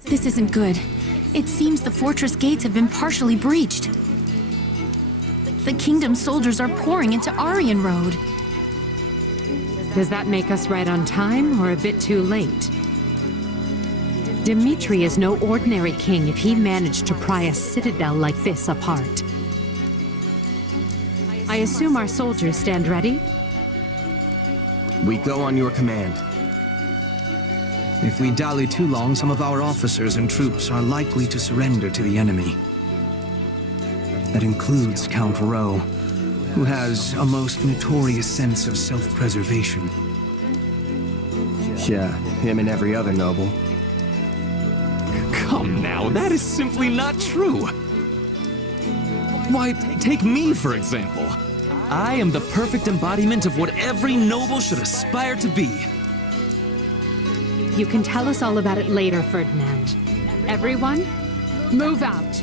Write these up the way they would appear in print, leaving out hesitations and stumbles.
This isn't good. It seems the fortress gates have been partially breached. The kingdom's soldiers are pouring into Aryan Road. Does that make us right on time or a bit too late? Dimitri is no ordinary king if he managed to pry a citadel like this apart. I assume our soldiers stand ready? We go on your command. If we dally too long, some of our officers and troops are likely to surrender to the enemy. That includes Count Rowe, who has a most notorious sense of self-preservation. Yeah, him and every other noble. Come now, that is simply not true. Why, take me for example. I am the perfect embodiment of what every noble should aspire to be. You can tell us all about it later, Ferdinand. Everyone, move out.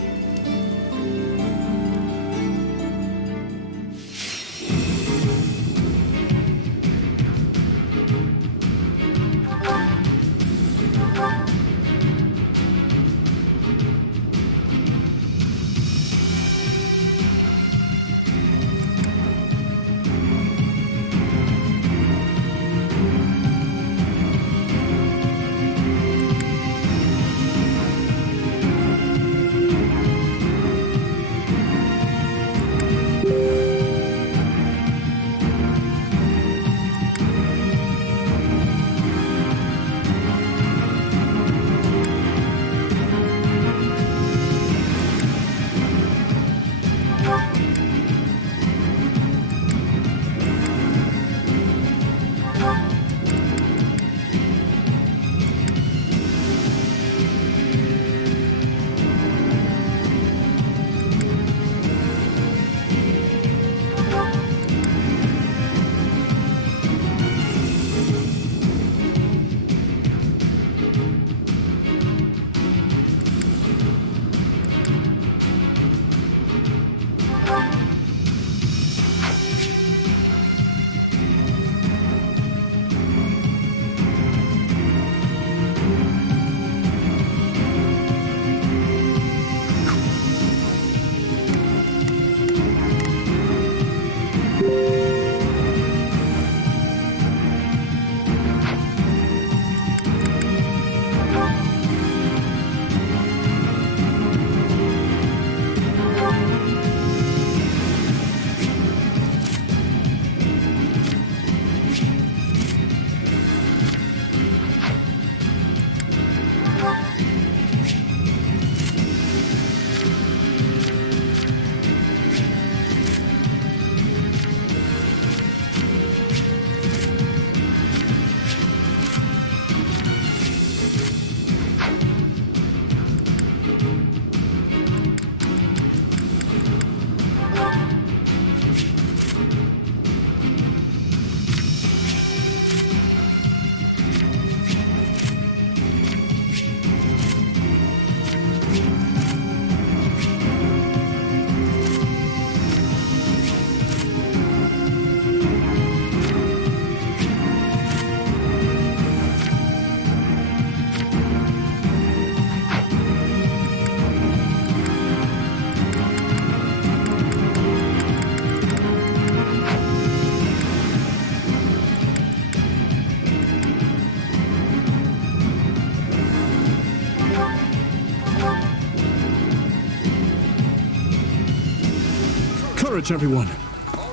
Courage, everyone.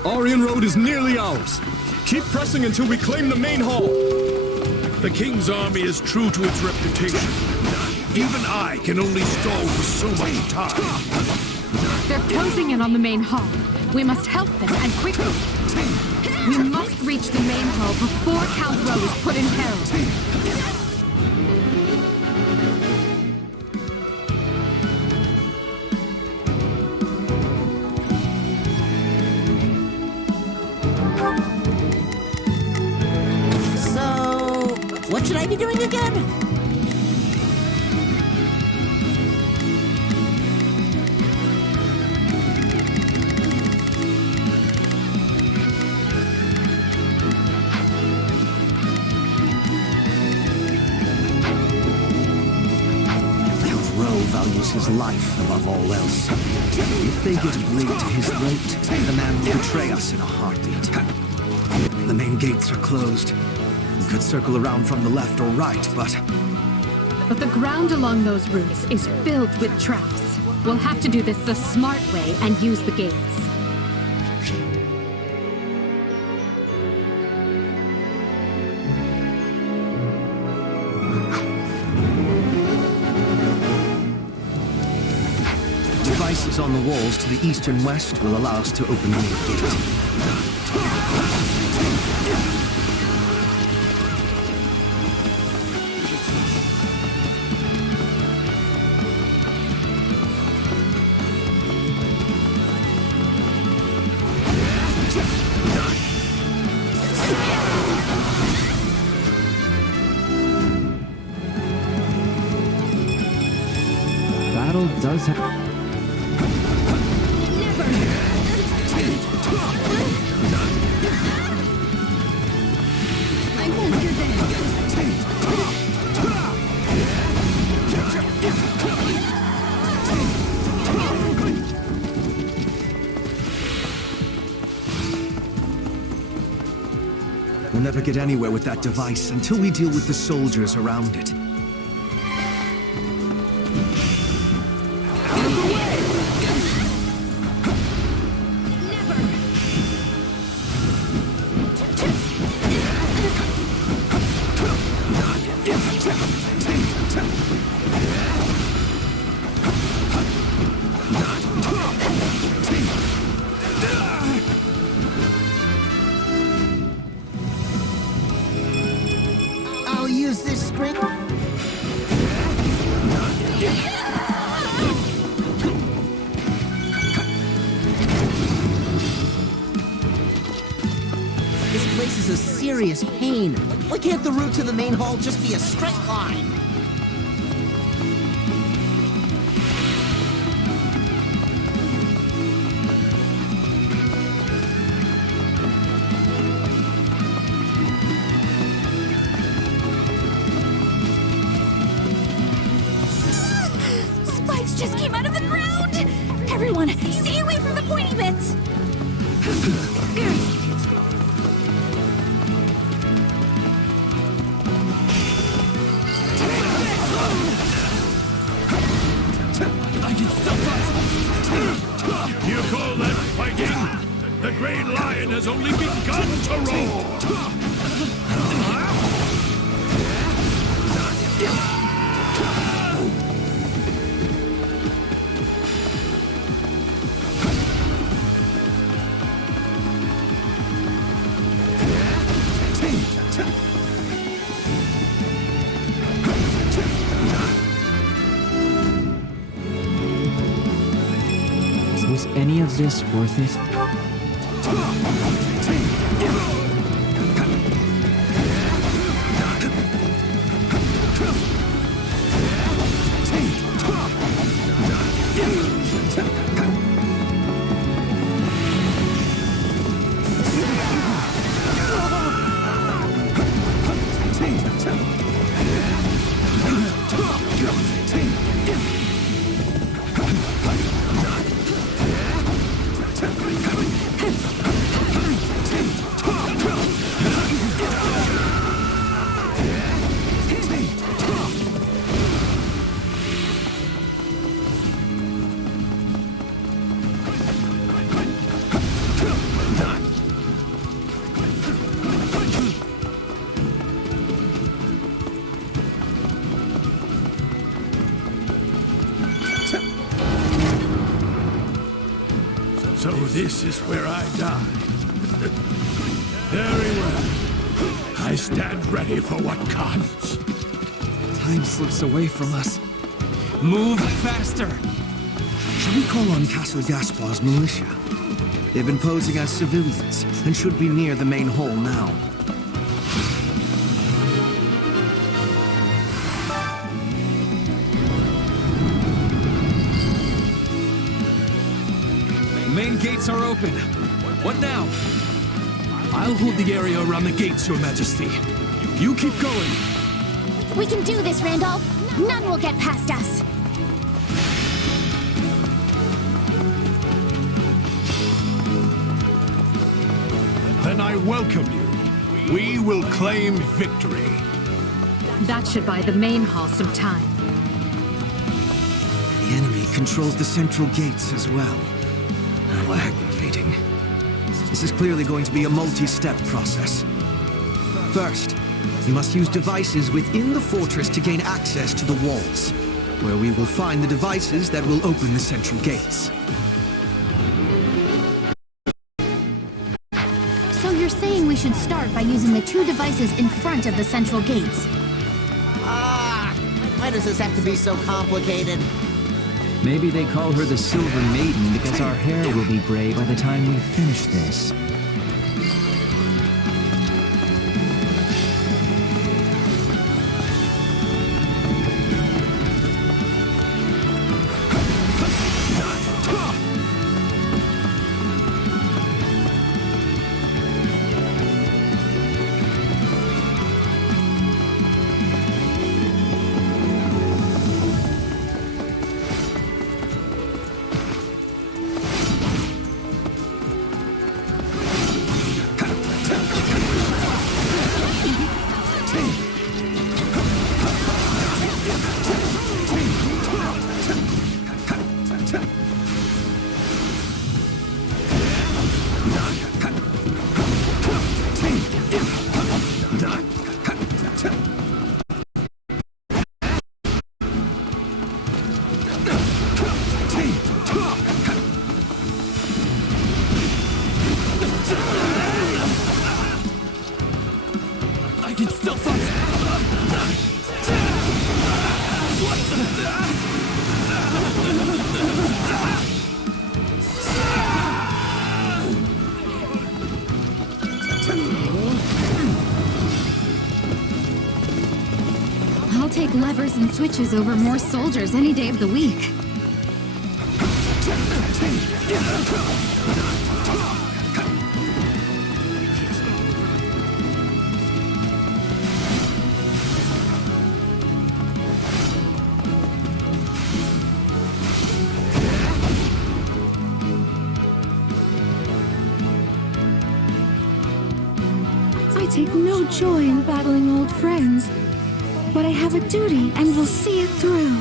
Aryan Road is nearly ours. Keep pressing until we claim the main hall. The King's army is true to its reputation. Even I can only stall for so much time. They're closing in on the main hall. We must help them, and quickly. We must reach the main hall before Count Rowe is put in peril. What should I be doing again? values his life above all else. If they get a blade to his throat, the man will betray us in a heartbeat. The main gates are closed. We could circle around from the left or right, but But the ground along those routes is filled with traps. We'll have to do this the smart way and use the gates. devices on the walls to the east and west will allow us to open the main gate. Battle does have... I won't do that. We'll never get anywhere with that device until we deal with the soldiers around it. I'll use this string. This place is a serious pain. Why can't the route to the main hall just be a straight line? Spikes just came out of the ground! Everyone, stay away from the pointy bits! You call that fighting? The Grey Lion has only begun to roar! Was any of this worth it? So this is where I die. Very well. I stand ready for what comes. Time slips away from us. Move faster! Should we call on Castle Gaspar's militia? They've been posing as civilians and should be near the main hall now. Main gates are open. What now? I'll hold the area around the gates, Your Majesty. You keep going. We can do this, Randolph! None will get past us! then I welcome you. We will claim victory. That should buy the main hall some time. The enemy controls the central gates as well. How aggravating. This is clearly going to be a multi-step process. First, we must use devices within the fortress to gain access to the walls, where we will find the devices that will open the central gates. So you're saying we should start by using the two devices in front of the central gates? Why does this have to be so complicated? Maybe they call her the Silver Maiden because our hair will be gray by the time we finish this. I can still fight. I'll take levers and switches over more soldiers any day of the week. I take no joy in battling old friends, but I have a duty and will see it through.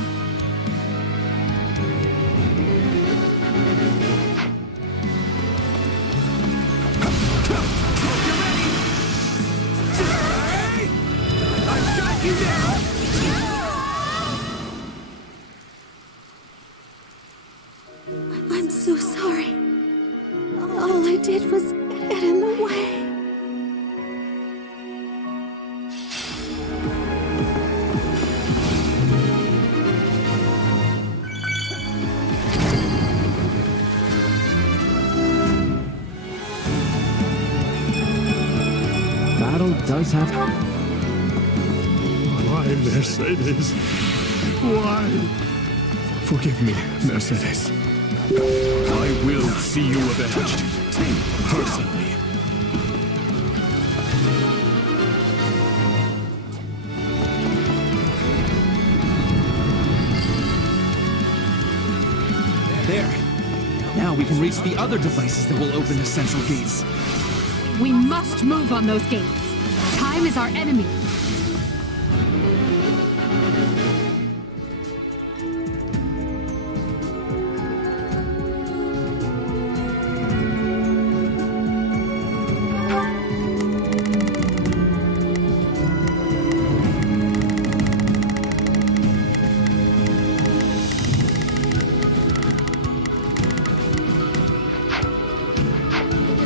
I'm so sorry. All I did was get in the way. Battle does have... Why, Mercedes? Why? Forgive me, Mercedes. I will see you avenged. Personally. There. Now we can reach the other devices that will open the central gates. We must move on those gates. Time is our enemy.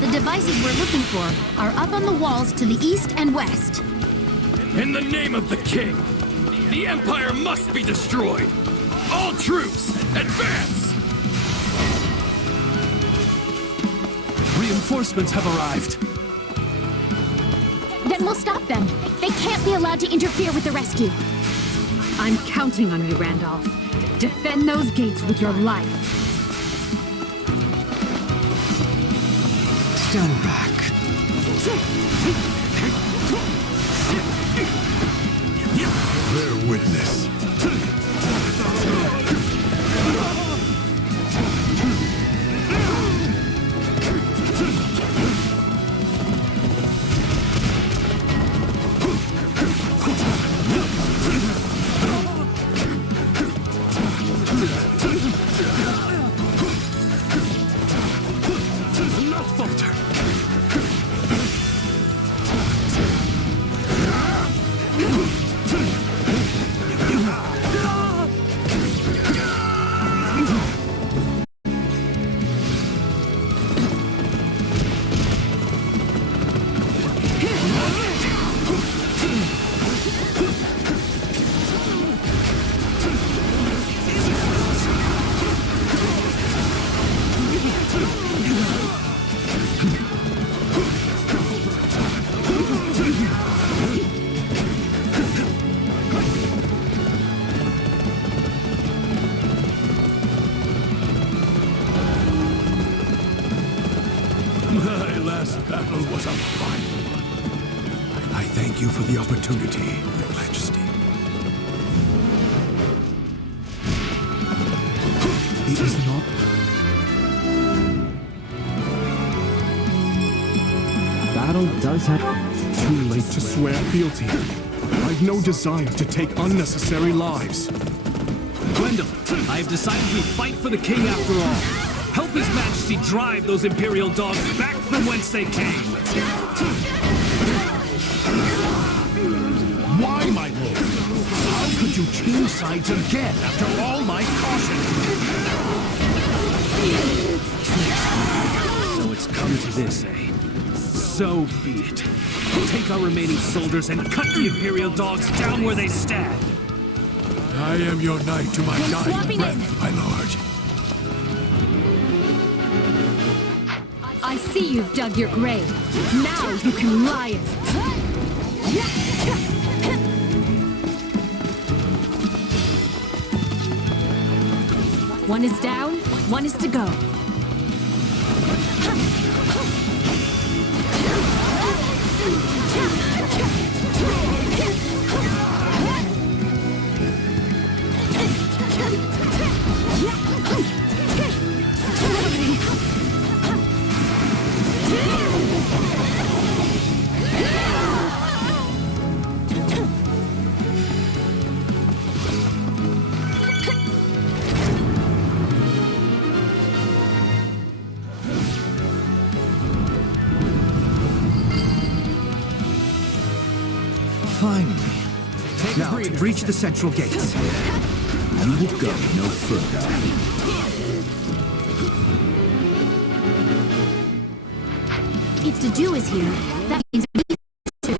The devices we're looking for are up on the walls to the east and west. In the name of the king, the Empire must be destroyed! All troops, advance! Reinforcements have arrived. Then we'll stop them. They can't be allowed to interfere with the rescue. I'm counting on you, Randolph. Defend those gates with your life. Stand back. Bear witness. I thank you for the opportunity, Your Majesty. It is not. Battle does have... Too late to swear fealty. I've no desire to take unnecessary lives. Gwendol, I have decided we fight for the king after all. Help His Majesty drive those Imperial dogs back from whence they came. Why, my lord? How could you change sides again after all my caution? So it's come to this, eh? So be it. Take our remaining soldiers and cut the Imperial dogs down where they stand. I am your knight to my dying swapping breath, my lord. I see you've dug your grave. Now you can lie in it. One is down, one is to go. Finally. Now to breach the central gates. You will go no further. If Dedu is here, that means we too.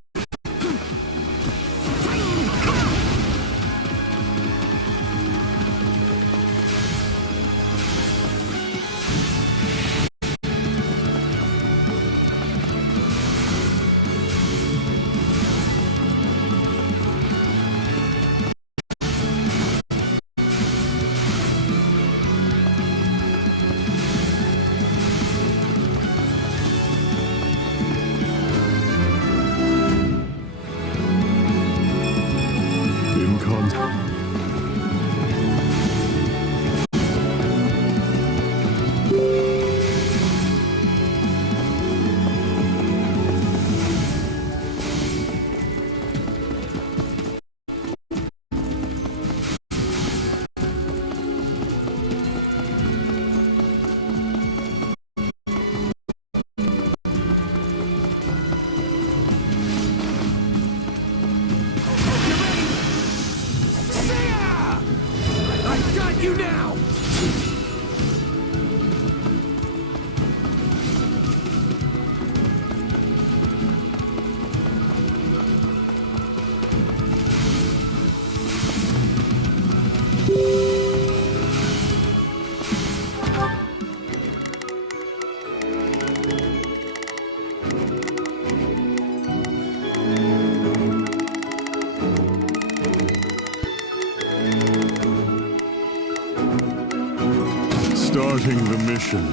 You now! Starting the mission.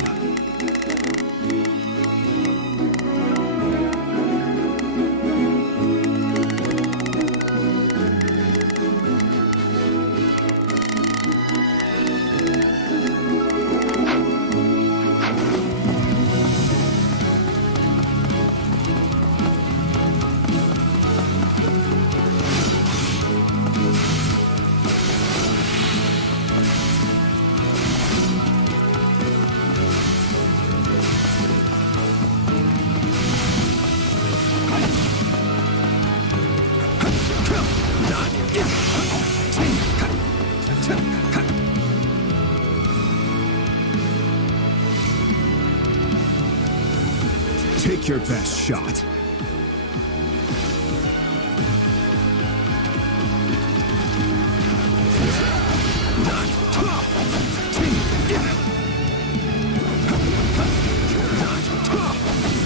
Take your best shot.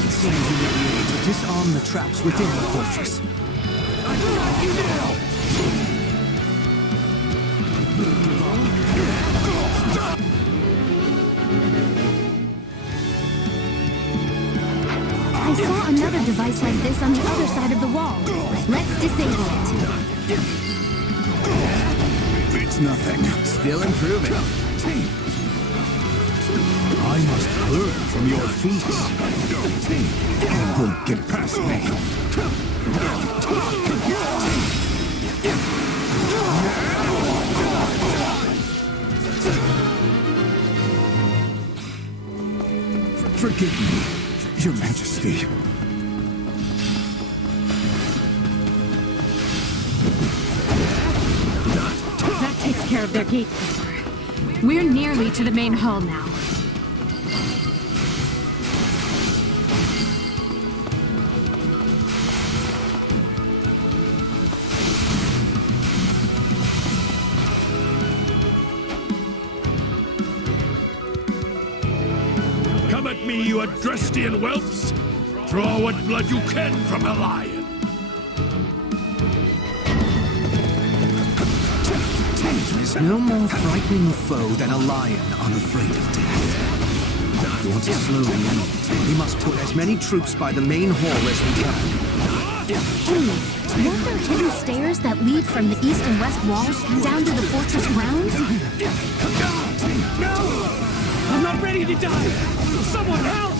Seems you may be able to disarm the traps within the fortress. I got you now! I saw another device like this on the other side of the wall. Let's disable it. It's nothing. Still improving. I must learn from your feats. You won't get past me. Forgive me, Your Majesty. That takes care of their gatekeeper. We're nearly to the main hall now. Come at me, you Adrestian whelps! Draw what blood you can from a lion! There's no more frightening foe than a lion unafraid of death. If we want to slow the enemy, we must put as many troops by the main hall as we can. Hey, weren't there hidden stairs that lead from the east and west walls down to the fortress grounds? No! I'm not ready to die! Someone help!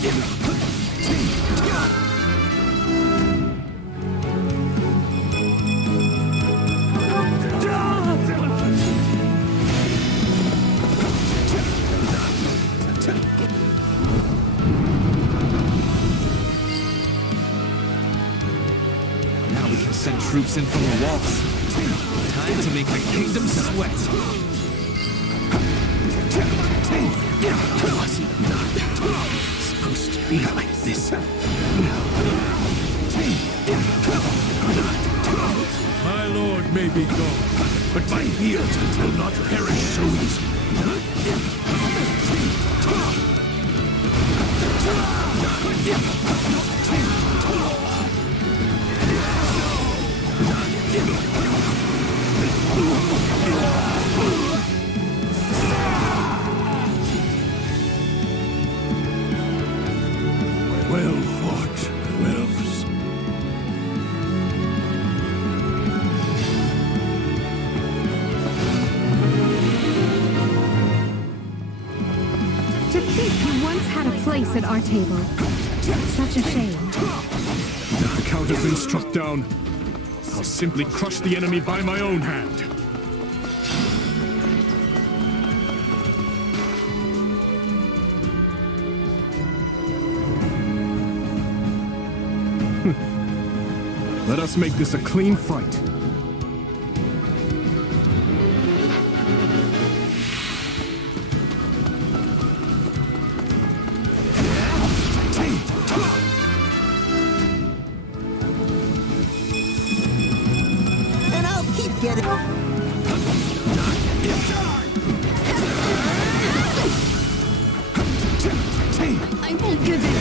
Now we can send troops in from the walls. Time to make the kingdom sweat. Supposed to be like this. My lord may be gone, but my fields will not perish so easily. Well fought, Wells. To think you once had a place at our table. Such a shame. The Count has been struck down. I'll simply crush the enemy by my own hand. Let us make this a clean fight. And I'll keep getting... I won't give it.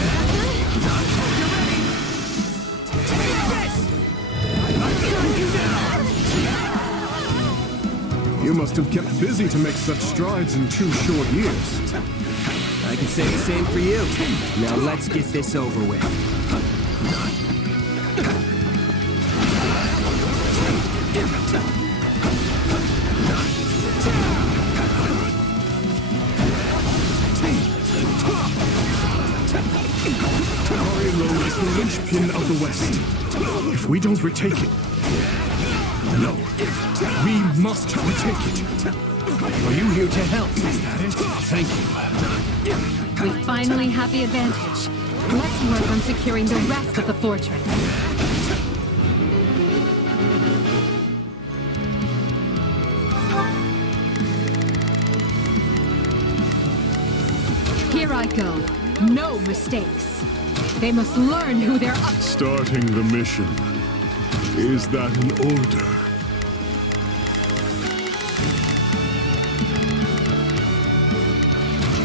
You must have kept busy to make such strides in 2 short years. I can say the same for you. Now let's get this over with. Aryan Road is the linchpin of the West. If we don't retake it... No. We must retake it. Are you here to help? Is that it? Thank you. We finally have the advantage. Let's work on securing the rest of the fortress. Here I go. No mistakes. They must learn who they're up to. Starting the mission. Is that an order?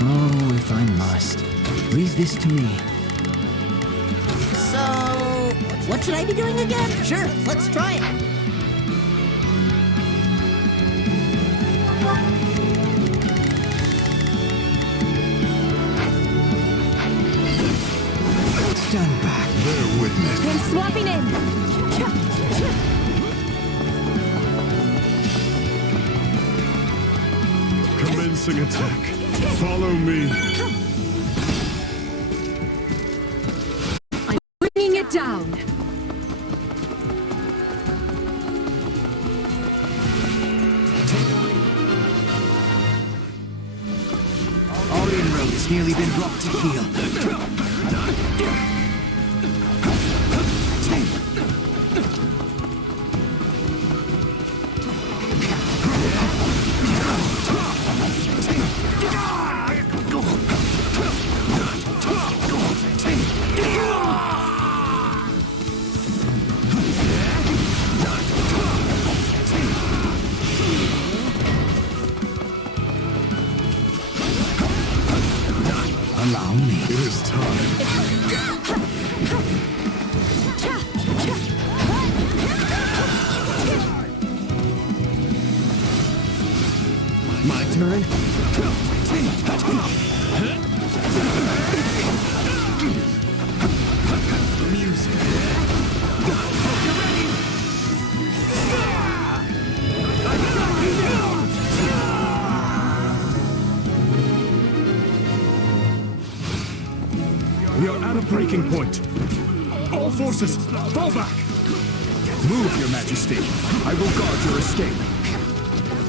Oh, if I must. Leave this to me. So, what should I be doing again? Sure, let's try it. Stand back. Swapping in. Commencing attack. Follow me. I'm bringing it down. Aryan Road has nearly been brought to heel. Allow me. It is time. My turn? We are at a breaking point. All forces, fall back! Move, Your Majesty. I will guard your escape.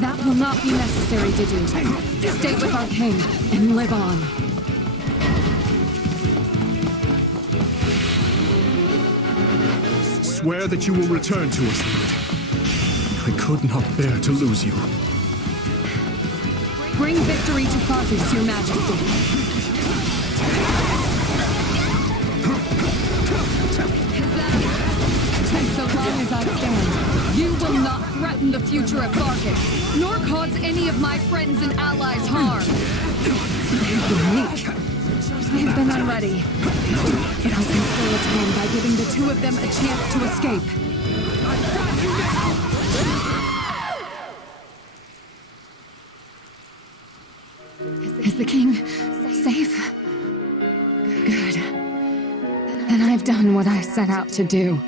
That will not be necessary to do. Stay with our king and live on. Swear that you will return to us. I could not bear to lose you. Bring victory to Fargus, Your Majesty. And so long as I stand, you will not threaten the future of Fargus, nor cause any of my friends and allies harm. Unique. I have been unready, but I can still atone by giving the two of them a chance to escape. Is the king safe? Good. Then I've done what I set out to do.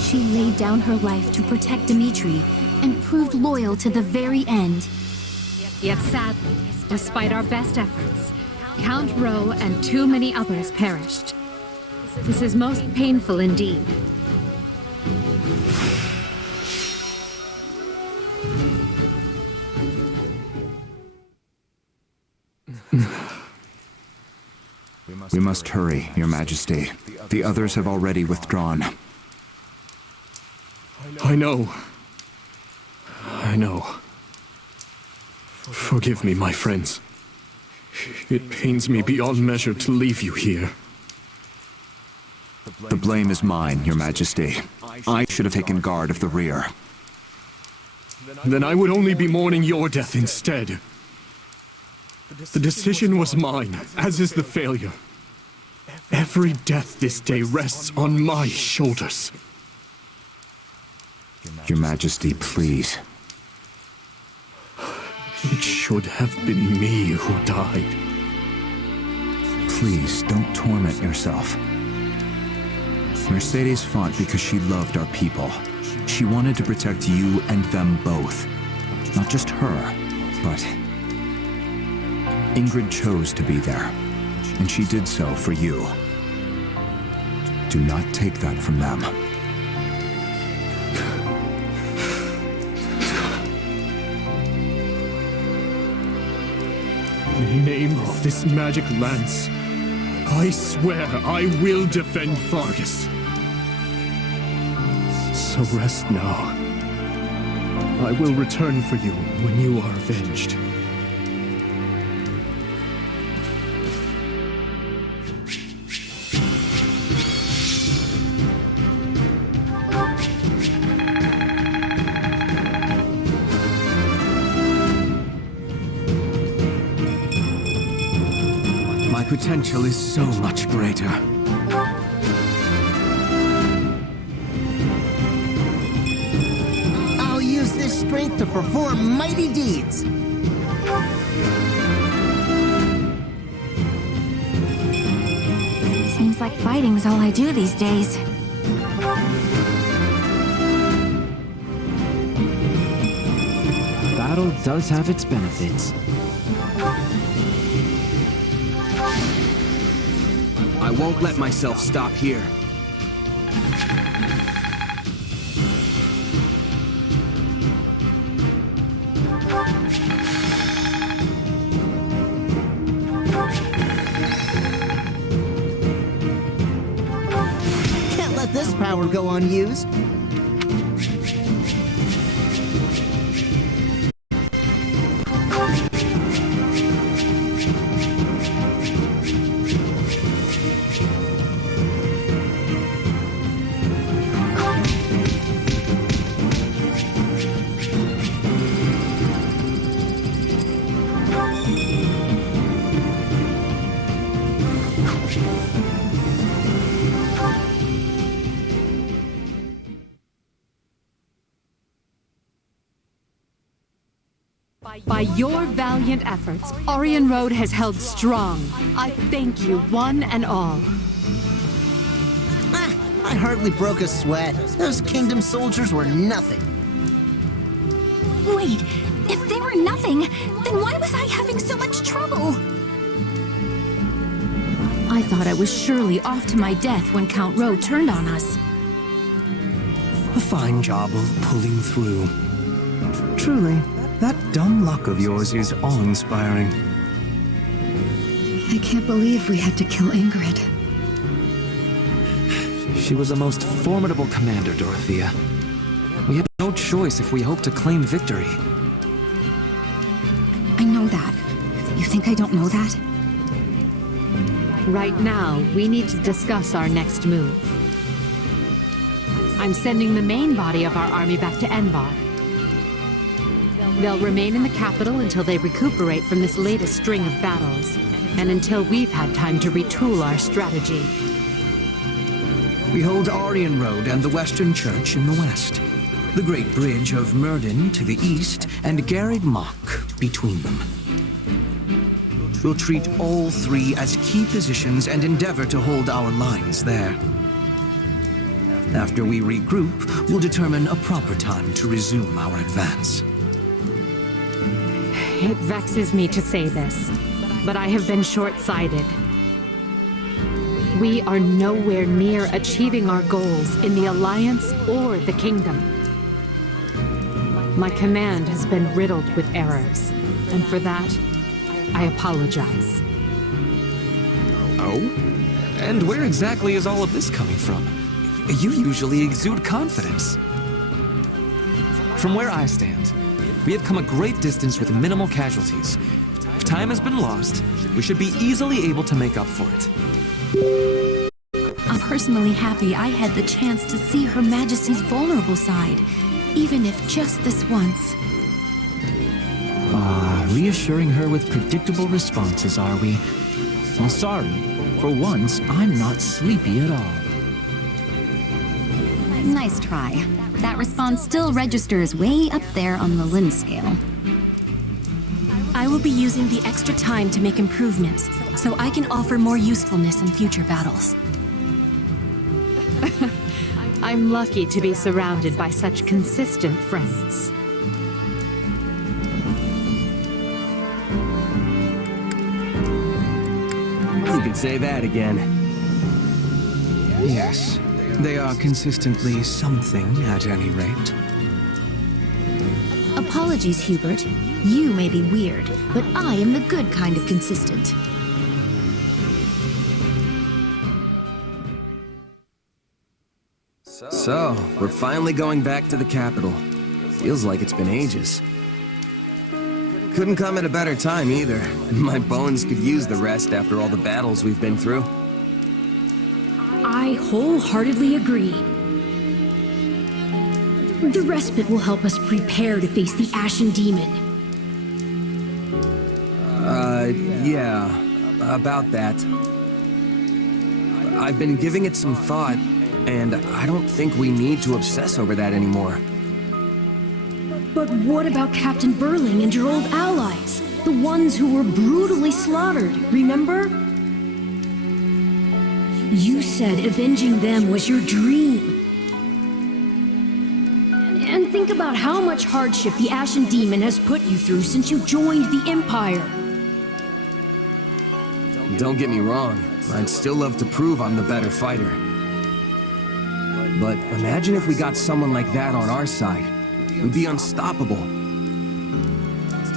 She laid down her life to protect Dimitri and proved loyal to the very end. Yet sadly, despite our best efforts, Count Rowe and too many others perished. This is most painful indeed. We must hurry, Your Majesty. The others have already withdrawn. I know. I know. Forgive me, my friends. It pains me beyond measure to leave you here. The blame is mine, Your Majesty. I should have taken guard of the rear. Then I would only be mourning your death instead. The decision was mine, as is the failure. Every death this day rests on my shoulders. Your Majesty, please. It should have been me who died. Please, don't torment yourself. Mercedes fought because she loved our people. She wanted to protect you and them both. Not just her, but... Ingrid chose to be there, and she did so for you. Do not take that from them. In the name of this magic lance, I swear I will defend Fargus. So rest now. I will return for you when you are avenged. My potential is so much greater. I'll use this strength to perform mighty deeds. Seems like fighting's all I do these days. Battle does have its benefits. I won't let myself stop here. Can't let this power go unused. By your valiant efforts, Aryan Road has held strong. I thank you, one and all. I hardly broke a sweat. Those kingdom soldiers were nothing. Wait, if they were nothing, then why was I having so much trouble? I thought I was surely off to my death when Count Rowe turned on us. A fine job of pulling through. Truly, that dumb luck of yours is awe-inspiring. I can't believe we had to kill Ingrid. She was a most formidable commander, Dorothea. We had no choice if we hoped to claim victory. I know that. You think I don't know that? Right now, we need to discuss our next move. I'm sending the main body of our army back to Enbar. They'll remain in the capital until they recuperate from this latest string of battles, and until we've had time to retool our strategy. We hold Aryan Road and the Western Church in the west, the Great Bridge of Myrddin to the east, and Garreg Mach between them. We'll treat all three as key positions and endeavor to hold our lines there. After we regroup, we'll determine a proper time to resume our advance. It vexes me to say this, but I have been short-sighted. We are nowhere near achieving our goals in the Alliance or the Kingdom. My command has been riddled with errors, and for that, I apologize. Oh? And where exactly is all of this coming from? You usually exude confidence. From where I stand, we have come a great distance with minimal casualties. If time has been lost, we should be easily able to make up for it. I'm personally happy I had the chance to see Her Majesty's vulnerable side, even if just this once. Reassuring her with predictable responses, are we? Well, sorry. For once, I'm not sleepy at all. Nice try. That response still registers way up there on the Lin scale. I will be using the extra time to make improvements, so I can offer more usefulness in future battles. I'm lucky to be surrounded by such consistent friends. You could say that again. Yes, they are consistently something at any rate. Apologies, Hubert. You may be weird, but I am the good kind of consistent. So, we're finally going back to the capital. Feels like it's been ages. Couldn't come at a better time either. My bones could use the rest after all the battles we've been through. I wholeheartedly agree. The respite will help us prepare to face the Ashen Demon. Yeah, about that. I've been giving it some thought, and I don't think we need to obsess over that anymore. But what about Captain Burling and your old allies? The ones who were brutally slaughtered, remember? You said avenging them was your dream. And think about how much hardship the Ashen Demon has put you through since you joined the Empire. Don't get me wrong, I'd still love to prove I'm the better fighter. But imagine if we got someone like that on our side. We'd be unstoppable.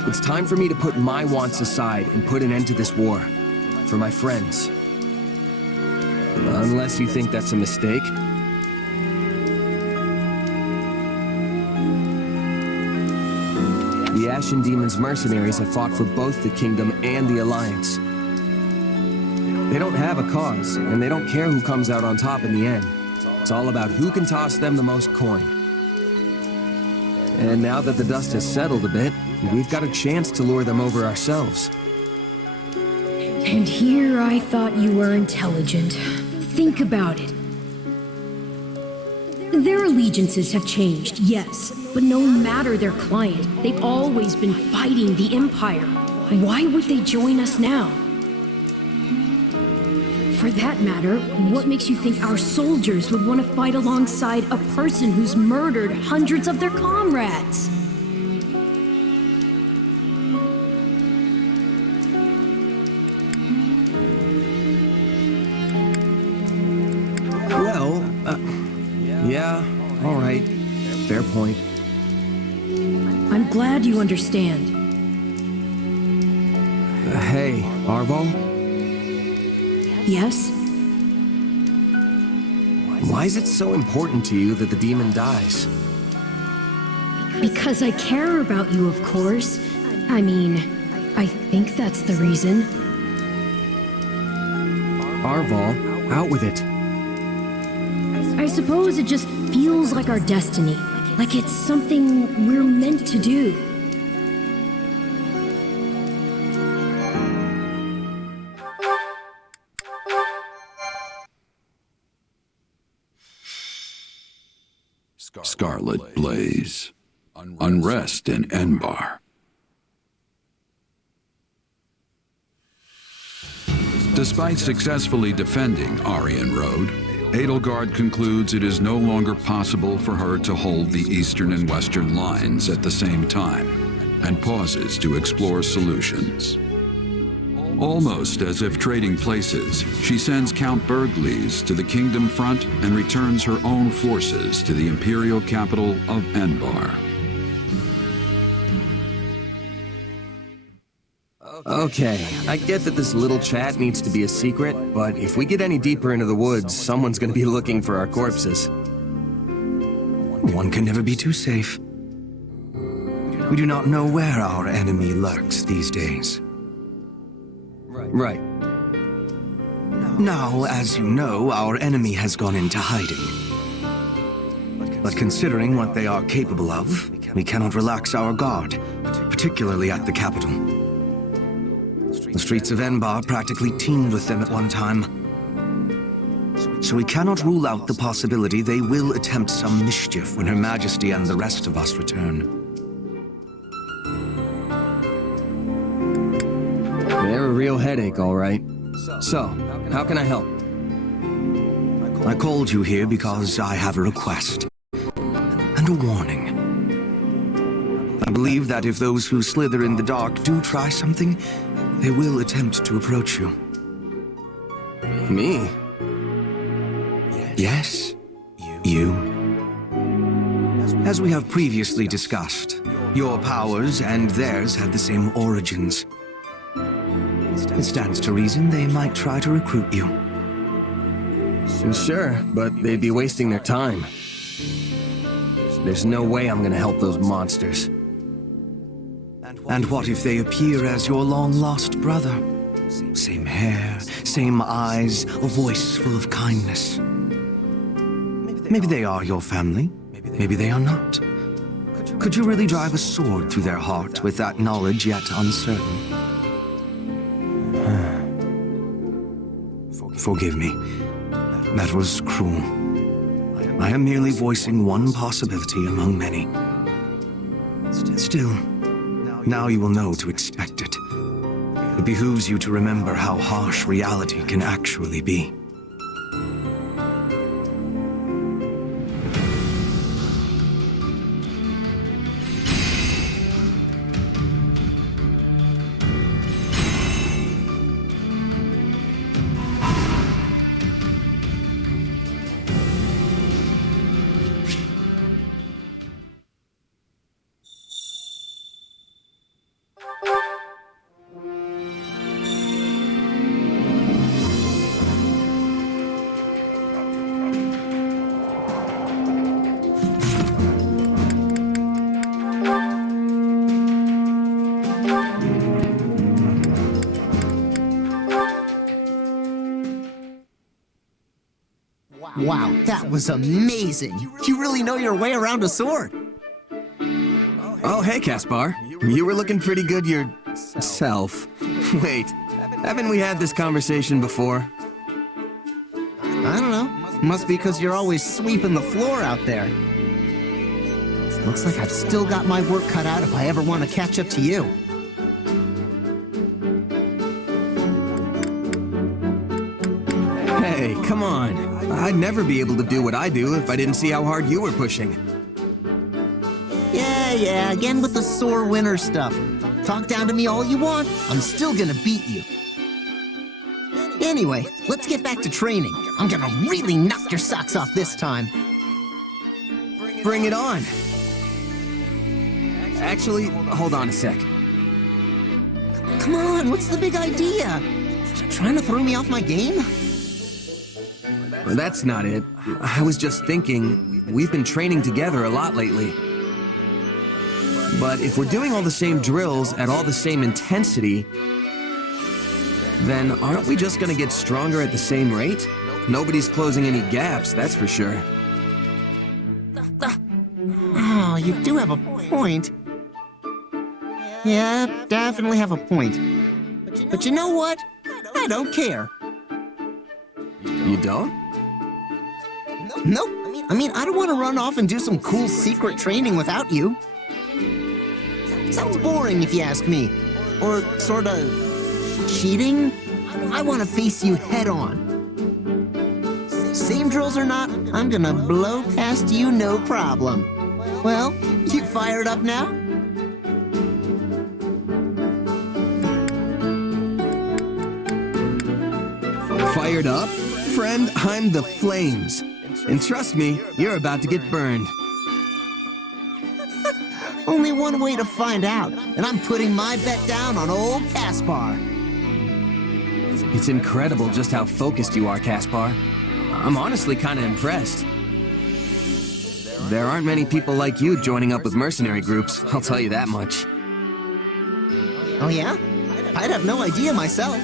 It's time for me to put my wants aside and put an end to this war. For my friends. Unless you think that's a mistake. The Ashen Demon's mercenaries have fought for both the Kingdom and the Alliance. They don't have a cause, and they don't care who comes out on top in the end. It's all about who can toss them the most coin. And now that the dust has settled a bit, we've got a chance to lure them over ourselves. And here I thought you were intelligent. Think about it. Their allegiances have changed, yes, but no matter their client, they've always been fighting the Empire. Why would they join us now? For that matter, what makes you think our soldiers would want to fight alongside a person who's murdered hundreds of their comrades? Well, yeah, all right. Fair point. I'm glad you understand. Hey, Arval? Yes? Why is it so important to you that the demon dies? Because I care about you, of course. I mean, I think that's the reason. Arval, out with it. I suppose it just feels like our destiny. Like it's something we're meant to do. Scarlet Blaze. Unrest in Enbar. Despite successfully defending Aryan Road, Edelgard concludes it is no longer possible for her to hold the eastern and western lines at the same time, and pauses to explore solutions. Almost as if trading places, she sends Count Bergliez to the Kingdom front and returns her own forces to the imperial capital of Enbar. Okay, I get that this little chat needs to be a secret, but if we get any deeper into the woods, someone's gonna be looking for our corpses. One can never be too safe. We do not know where our enemy lurks these days. Right. Now, as you know, our enemy has gone into hiding. But considering what they are capable of, we cannot relax our guard, particularly at the capital. The streets of Enbar practically teemed with them at one time. So we cannot rule out the possibility they will attempt some mischief when Her Majesty and the rest of us return. They're a real headache, all right. So, how can I help? I called you here because I have a request. And a warning. I believe that if those who slither in the dark do try something, they will attempt to approach you. Me? Yes, you. As we have previously discussed, your powers and theirs have the same origins. It stands to reason they might try to recruit you. Sure, but they'd be wasting their time. There's no way I'm gonna help those monsters. And what if they appear as your long-lost brother? Same hair, same eyes, a voice full of kindness. Maybe they are your family, maybe they are not. Could you really drive a sword through their heart with that knowledge yet uncertain? Forgive me. That was cruel. I am merely voicing one possibility among many. Still, now you will know to expect it. It behooves you to remember how harsh reality can actually be. Wow, that was amazing. You really know your way around a sword. Oh, hey, Caspar. You were looking pretty good yourself. Wait, haven't we had this conversation before? I don't know. Must be because you're always sweeping the floor out there. Looks like I've still got my work cut out if I ever want to catch up to you. Hey, come on. I'd never be able to do what I do if I didn't see how hard you were pushing. Yeah, again with the sore winner stuff. Talk down to me all you want, I'm still gonna beat you. Anyway, let's get back to training. I'm gonna really knock your socks off this time. Bring it on. Actually, hold on a sec. Come on, what's the big idea? Trying to throw me off my game? Well, that's not it. I was just thinking, we've been training together a lot lately. But if we're doing all the same drills at all the same intensity, then aren't we just gonna get stronger at the same rate? Nobody's closing any gaps, that's for sure. Oh, you do have a point. Yeah, definitely have a point. But you know what? I don't care. You don't? Nope. I mean, I don't want to run off and do some cool secret training without you. Sounds boring if you ask me. Or sorta cheating? I want to face you head on. Same drills or not, I'm gonna blow past you no problem. Well, you fired up now? Fired up? Friend, I'm the flames. And trust me, you're about to get burned. Only one way to find out, and I'm putting my bet down on old Caspar. It's incredible just how focused you are, Caspar. I'm honestly kind of impressed. There aren't many people like you joining up with mercenary groups, I'll tell you that much. Oh yeah? I'd have no idea myself.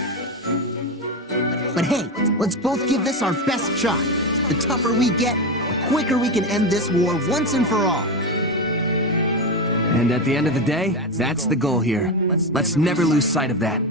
But hey, let's both give this our best shot. The tougher we get, the quicker we can end this war once and for all. And at the end of the day, that's the goal here. Let's never lose sight of that.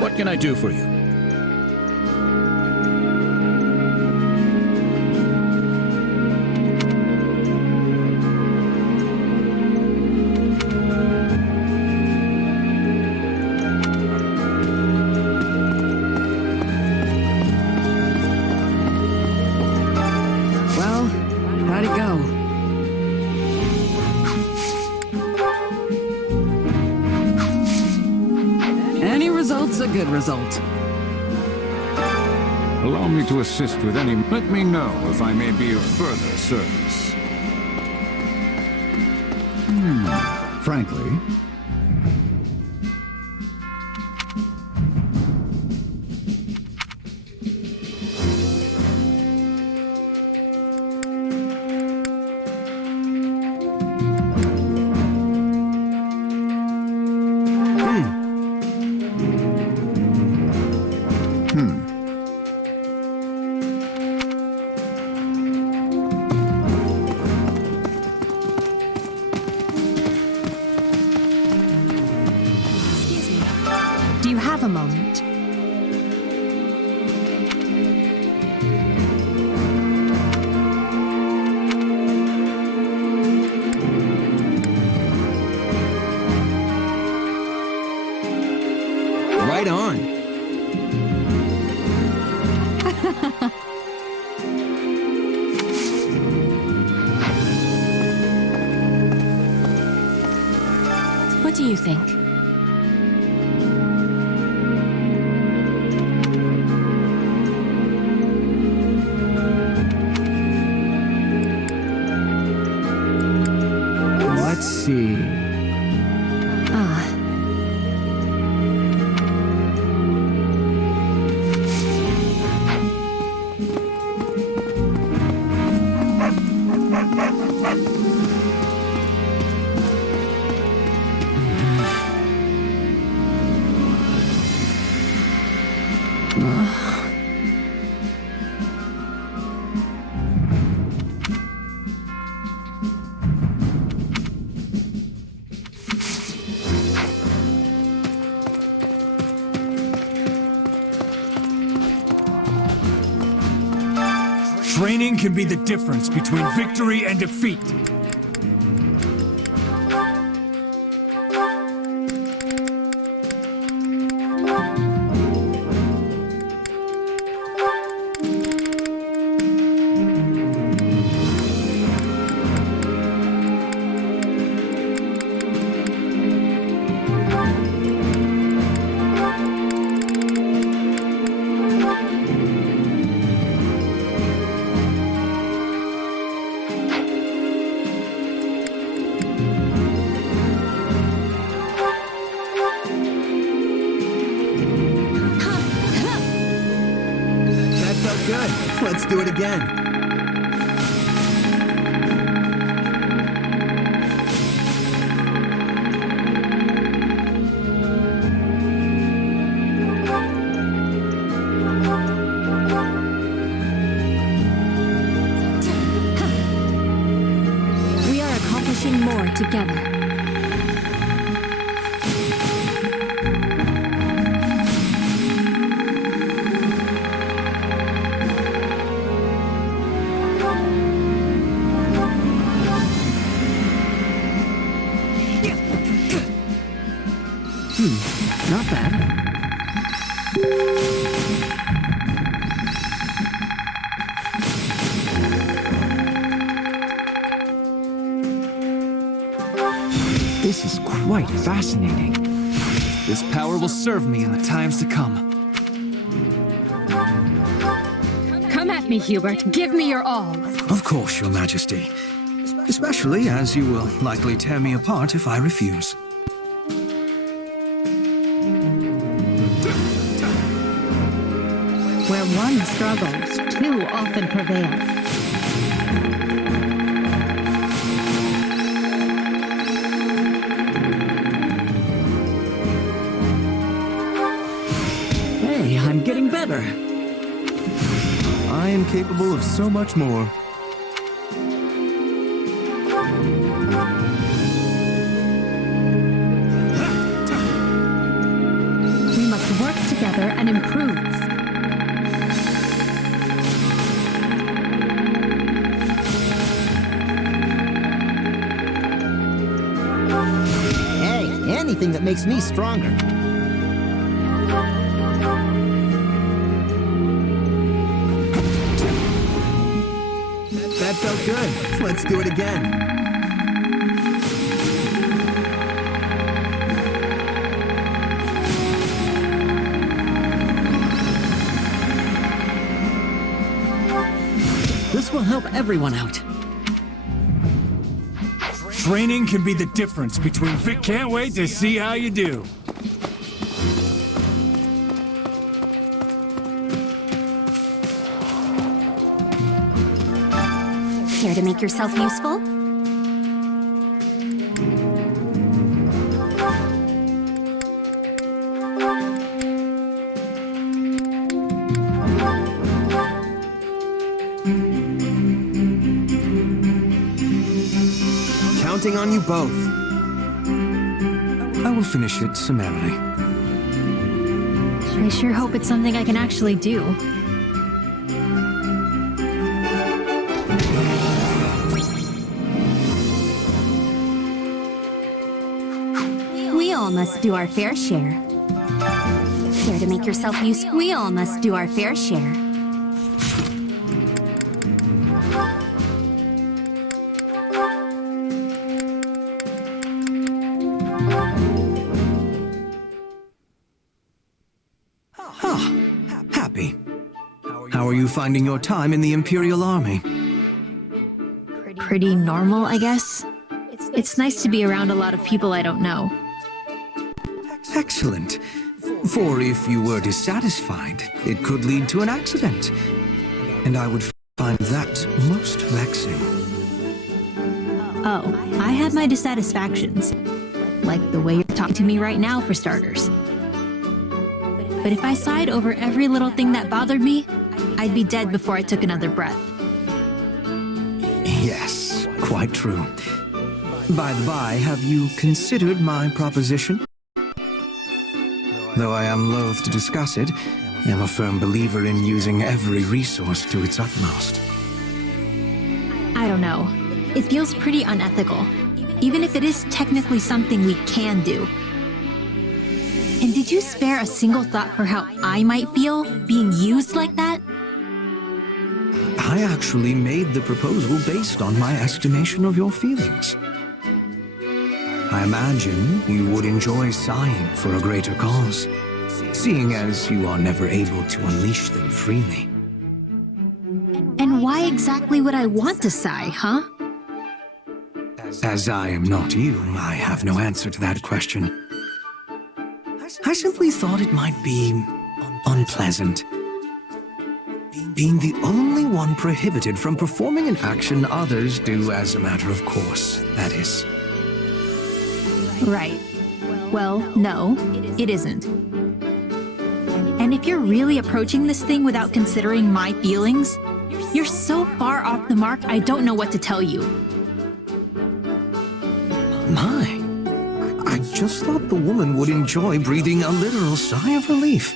What can I do for you? Well, how'd it go? Any results are good. good result. Allow me to assist with any... Let me know if I may be of further service. Frankly, Do you have a moment? Right on. What do you think? Let's see. Training can be the difference between victory and defeat. Good. Let's do it again. We are accomplishing more together. Not bad. This is quite fascinating. This power will serve me in the times to come. Come at me, Hubert. Give me your all. Of course, Your Majesty. Especially as you will likely tear me apart if I refuse. Where one struggles, two often prevail. Hey, I'm getting better. I am capable of so much more. We must work together and improve. Hey, anything that makes me stronger. That felt good. Let's do it again. This will help everyone out. Training can be the difference between can't wait to see how you do. Care to make yourself useful? Counting on you both. I will finish it summarily. I sure hope it's something I can actually do. We all must do our fair share. Care to make yourself useful? We all must do our fair share. Happy. How are you finding your time in the Imperial Army? Pretty normal, I guess. It's nice to be around a lot of people I don't know. Excellent. For if you were dissatisfied, it could lead to an accident. And I would find that most vexing. Oh, I have my dissatisfactions. Like the way you're talking to me right now, for starters. But if I sighed over every little thing that bothered me, I'd be dead before I took another breath. Yes, quite true. By the by, have you considered my proposition? Though I am loath to discuss it, I am a firm believer in using every resource to its utmost. I don't know. It feels pretty unethical, even if it is technically something we can do. And did you spare a single thought for how I might feel being used like that? I actually made the proposal based on my estimation of your feelings. I imagine you would enjoy sighing for a greater cause, seeing as you are never able to unleash them freely. And why exactly would I want to sigh, huh? As I am not you, I have no answer to that question. I simply thought it might be unpleasant. Being the only one prohibited from performing an action others do as a matter of course, that is. Right. Well, no, it isn't. And if you're really approaching this thing without considering my feelings, you're so far off the mark I don't know what to tell you. My, I just thought the woman would enjoy breathing a literal sigh of relief.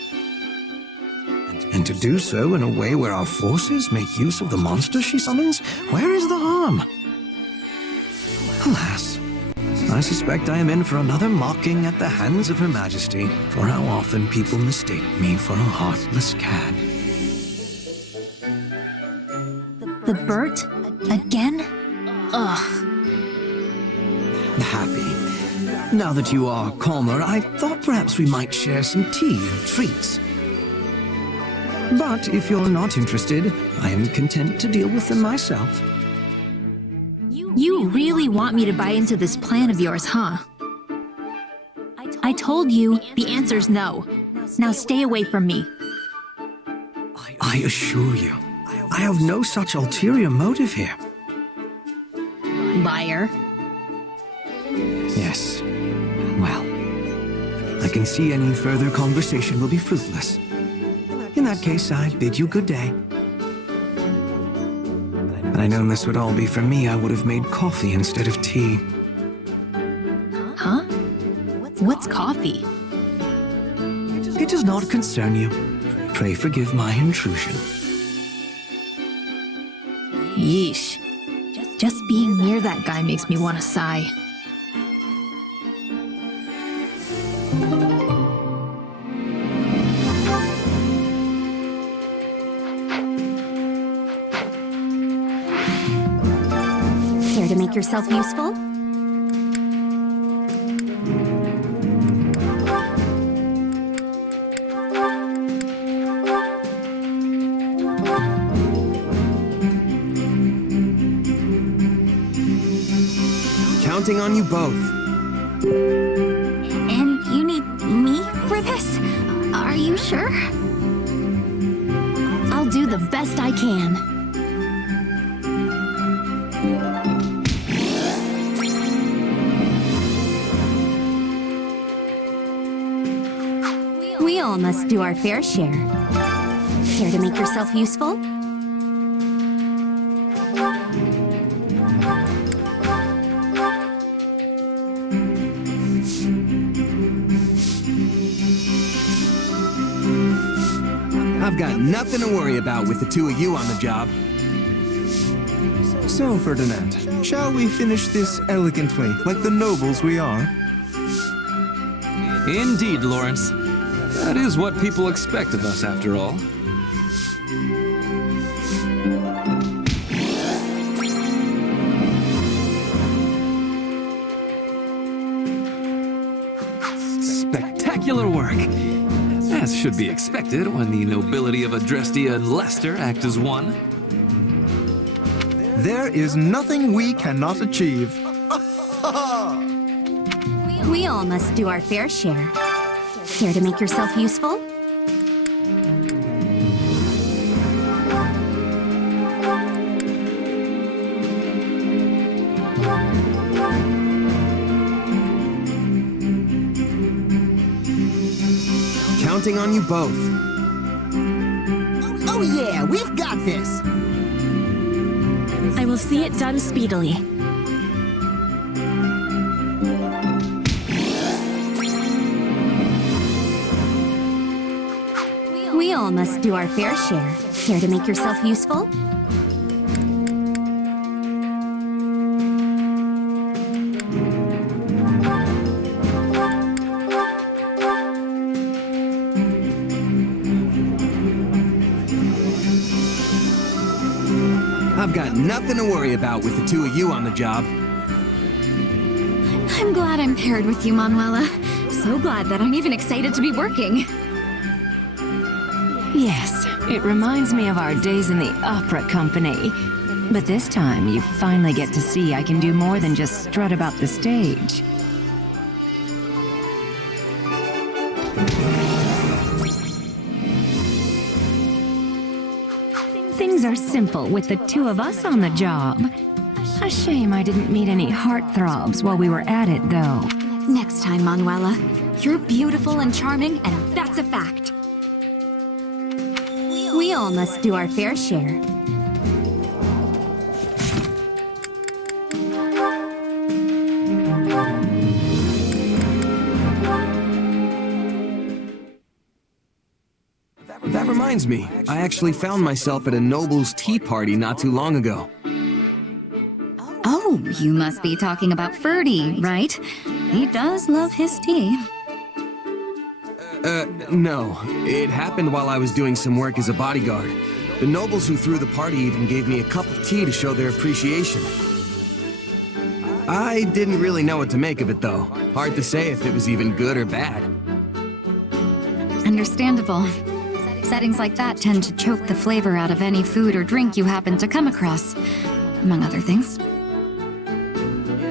And to do so in a way where our forces make use of the monster she summons, where is the harm? Alas, I suspect I am in for another mocking at the hands of Her Majesty for how often people mistake me for a heartless cad. The Bert? Again? Ugh. Happy. Now that you are calmer, I thought perhaps we might share some tea and treats. But if you're not interested, I am content to deal with them myself. You really want me to buy into this plan of yours, huh? I told you the answer's no. Now stay away from me. I assure you, I have no such ulterior motive here. Liar. Yes. Well, I can see any further conversation will be fruitless. In that case, I bid you good day. Had I known this would all be for me, I would have made coffee instead of tea. Huh? What's coffee? It does not concern you. Pray forgive my intrusion. Yeesh. Just being near that guy makes me want to sigh. Care to make yourself useful? Counting on you both. And you need me for this? Are you sure? I'll do the best I can. We all must do our fair share. Care to make yourself useful? I've got nothing to worry about with the two of you on the job. So, Ferdinand, shall we finish this elegantly, like the nobles we are? Indeed, Lawrence. That is what people expect of us, after all. Spectacular work! As should be expected when the nobility of Adrestia and Leicester act as one. There is nothing we cannot achieve. We all must do our fair share. Care to make yourself useful? Counting on you both. Oh yeah, we've got this! I will see it done speedily. We all must do our fair share. Care to make yourself useful? I've got nothing to worry about with the two of you on the job. I'm glad I'm paired with you, Manuela. So glad that I'm even excited to be working. Yes, it reminds me of our days in the opera company. But this time, you finally get to see I can do more than just strut about the stage. Things are simple with the two of us on the job. A shame I didn't meet any heartthrobs while we were at it, though. Next time, Manuela. You're beautiful and charming, and that's a fact. We all must do our fair share. That reminds me, I actually found myself at a noble's tea party not too long ago. Oh, you must be talking about Ferdy, right? He does love his tea. No. It happened while I was doing some work as a bodyguard. The nobles who threw the party even gave me a cup of tea to show their appreciation. I didn't really know what to make of it, though. Hard to say if it was even good or bad. Understandable. Settings like that tend to choke the flavor out of any food or drink you happen to come across, among other things.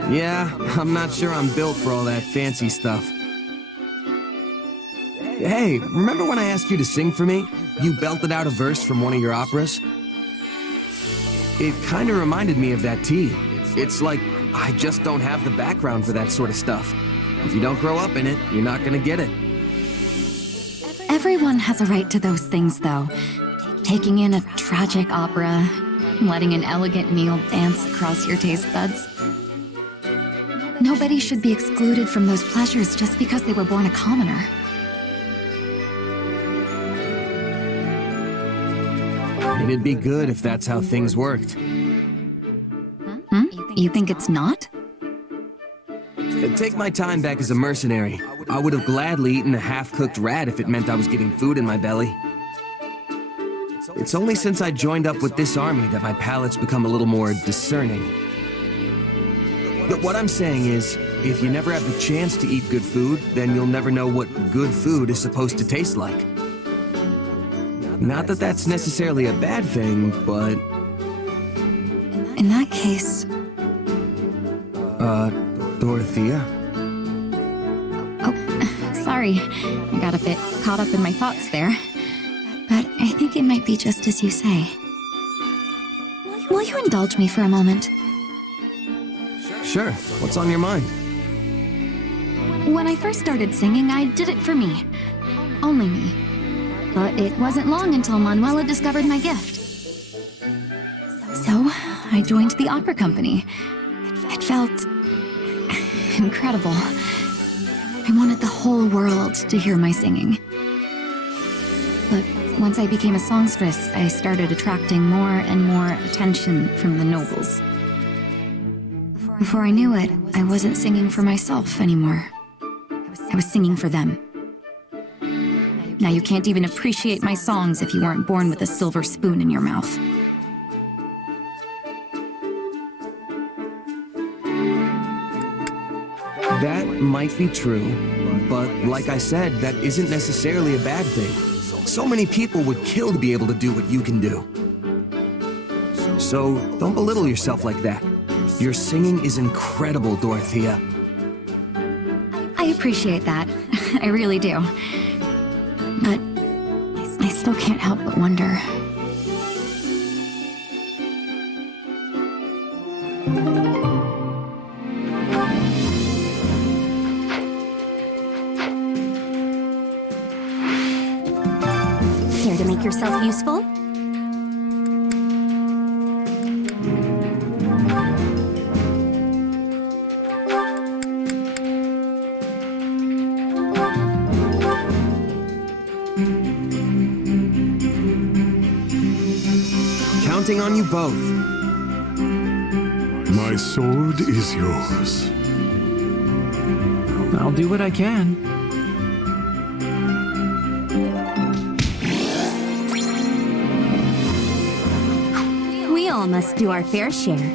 Yeah, I'm not sure I'm built for all that fancy stuff. Hey, remember when I asked you to sing for me? You belted out a verse from one of your operas? It kind of reminded me of that tea. It's like I just don't have the background for that sort of stuff. If you don't grow up in it, you're not gonna get it. Everyone has a right to those things, though. Taking in a tragic opera, letting an elegant meal dance across your taste buds. Nobody should be excluded from those pleasures just because they were born a commoner. It'd be good if that's how things worked. You think it's not? Take my time back as a mercenary. I would have gladly eaten a half-cooked rat if it meant I was getting food in my belly. It's only since I joined up with this army that my palate's become a little more discerning. But what I'm saying is, if you never have the chance to eat good food, then you'll never know what good food is supposed to taste like. Not that that's necessarily a bad thing, but... In that case... Dorothea? Oh, sorry. I got a bit caught up in my thoughts there. But I think it might be just as you say. Will you indulge me for a moment? Sure. What's on your mind? When I first started singing, I did it for me. Only me. But it wasn't long until Manuela discovered my gift. So, I joined the opera company. It felt incredible. I wanted the whole world to hear my singing. But once I became a songstress, I started attracting more and more attention from the nobles. Before I knew it, I wasn't singing for myself anymore. I was singing for them. Now you can't even appreciate my songs if you weren't born with a silver spoon in your mouth. That might be true, but like I said, that isn't necessarily a bad thing. So many people would kill to be able to do what you can do. So don't belittle yourself like that. Your singing is incredible, Dorothea. I appreciate that. I really do. But I still can't help but wonder. Care to make yourself useful? Counting on you both. My sword is yours. I'll do what I can. We all must do our fair share.